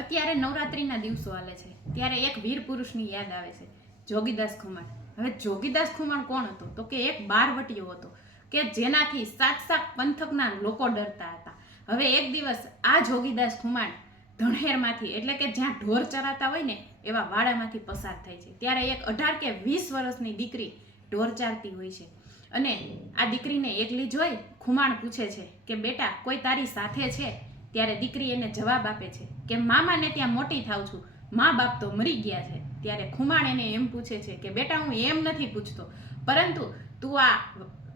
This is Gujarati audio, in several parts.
અત્યારે નવરાત્રિના દિવસો હાલે છે ત્યારે એક વીર પુરુષની યાદ આવે છે, જોગીદાસ ખુમાણ. હવે જોગીદાસ ખુમાણ કોણ હતો? તો કે એક બારવટીયો હતો કે જેનાથી સાત પંથકના લોકો ડરતા હતા. હવે એક દિવસ આ જોગીદાસ ખુમાણ ધણેરમાંથી એટલે કે જ્યાં ઢોર ચરાતા હોય ને એવા વાડામાંથી પસાર થાય છે. ત્યારે એક 18 કે 20 વર્ષની દીકરી ઢોર ચારતી હોય છે અને આ દીકરીને એકલી જોઈ ખુમાણ પૂછે છે કે બેટા કોઈ તારી સાથે છે? ત્યારે દીકરી એને જવાબ આપે છે કે મામાને ત્યાં મોટી થાવ છું, મા બાપ તો મરી ગયા છે. ત્યારે ખુમાણ એને એમ પૂછે છે કે બેટા હું એમ નથી પૂછતો, પરંતુ તું આ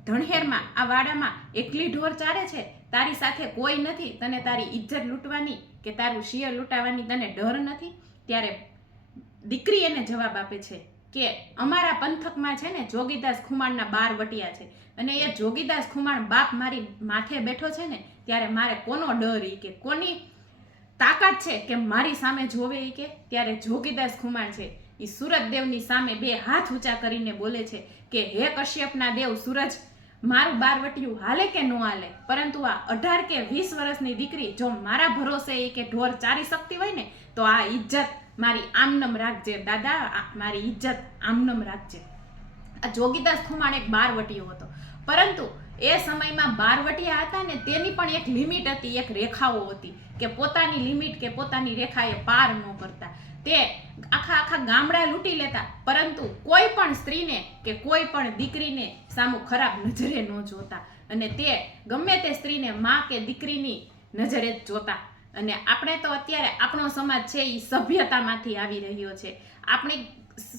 ધણેરમાં આ વાડામાં એકલી ઢોર ચારે છે, તારી સાથે કોઈ નથી, તને તારી ઇજ્જત લૂંટવાની કે તારું શિયર લૂંટાવાની તને ડર નથી? ત્યારે દીકરી એને જવાબ આપે છે કે અમારા પંથકમાં છે ને જોગીદાસ ખુમાણના 12 વટિયા છે અને એ જોગીદાસ ખુમાણ બાપ મારી માથે બેઠો છે ને ત્યારે મારે કોનો ડર ઈ કે કોની તાકાત છે કે મારી સામે જોવે ઈ કે? ત્યારે જોગીદાસ ખુમાણ છે એ સૂરજદેવની સામે 2 હાથ ઊંચા કરીને બોલે છે કે હે કશ્યપના દેવ સૂરજ, મારું 12 વટિયું હાલે કે ન હાલે, પરંતુ આ 18 કે 20 વર્ષની દીકરી જો મારા ભરોસે એ કે ઢોર ચારી શકતી હોય ને તો આ ઇજ્જત મારી આમનમ રાખજે દાદા, મારી ઇજ્જત આમનમ રાખજે. આ જોગીદાસ ખુમાણ એક 12 વટિયો હતો, પરંતુ એ સમયમાં 12 વટિયા હતા ને તેની પણ એક લિમિટ હતી, એક રેખાઓ હતી કે પોતાની લિમિટ કે પોતાની રેખા એ પાર ન કરતા. તે આખા ગામડા લૂંટી લેતા, પરંતુ કોઈ પણ સ્ત્રીને કે કોઈ પણ દીકરીને સામું ખરાબ નજરે ન જોતા અને તે ગમે તે સ્ત્રીને માં કે દીકરીની નજરે જ જોતા. અને આપણે તો અત્યારે આપણો સમાજ છે એ સભ્યતામાંથી આવી રહ્યો છે. આપણી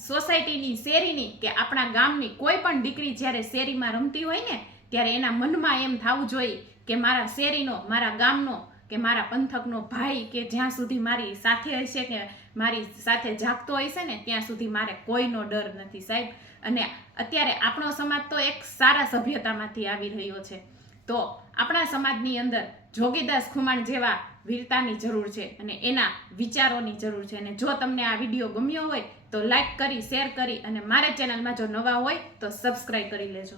સોસાયટીની, શેરીની કે આપણા ગામની કોઈ પણ દીકરી જ્યારે શેરીમાં રમતી હોય ને ત્યારે એના મનમાં એમ થવું જોઈએ કે મારા શેરીનો, મારા ગામનો કે મારા પંથકનો ભાઈ કે જ્યાં સુધી મારી સાથે હશે કે મારી સાથે જાગતો હશે ને ત્યાં સુધી મારે કોઈનો ડર નથી સાહેબ. અને અત્યારે આપણો સમાજ તો એક સારા સભ્યતામાંથી આવી રહ્યો છે. તો આપણા સમાજની અંદર જોગીદાસ ખુમાણ જેવા વીરતાની જરૂર છે અને એના વિચારોની જરૂર છે. અને જો તમને આ વિડીયો ગમ્યો હોય તો લાઈક કરી, શેર કરી અને મારા ચેનલમાં જો નવા હોય તો સબસ્ક્રાઈબ કરી લેજો.